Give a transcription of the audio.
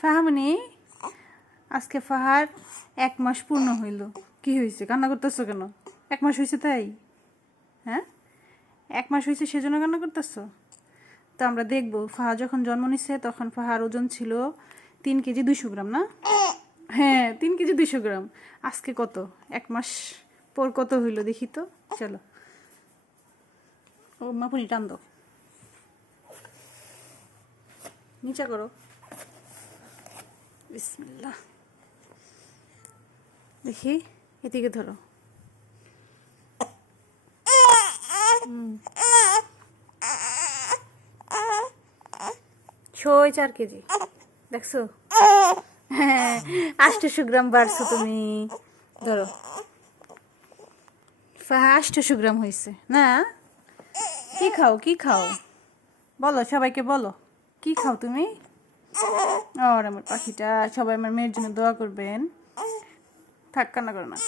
ফাহামনি আজকে ফাহার 1 মাস পূর্ণ হইল। কি হয়েছে, কান্না করতেছো কেন? 1 মাস হয়েছে তাই? হ্যাঁ, 1 মাস হয়েছে সেজন্য কান্না করতেছো? তো আমরা দেখবো ফাহা যখন জন্ম নিচ্ছে তখন ফাহার ওজন ছিল 3 কেজি 200 গ্রাম না? হ্যাঁ, 3 কেজি 200 গ্রাম। আজকে কত? 1 মাস পর কত হইল দেখি তো। চলো ও মাপুনি টান দাও, নিচা করো। বিসমিল্লাহ, দেখি এদিকে ধরো। ছয় 4 কেজি দেখছো? হ্যাঁ, 800 গ্রাম বাড়ছো তুমি। ধরো, 800 গ্রাম হয়েছে না? কি খাও, কি খাও বলো, সবাইকে বলো কি খাও তুমি? আর আমার পাখিটা, সবাই আমার মেয়ের জন্য দোয়া করবেন। থাক, কান্না করো না।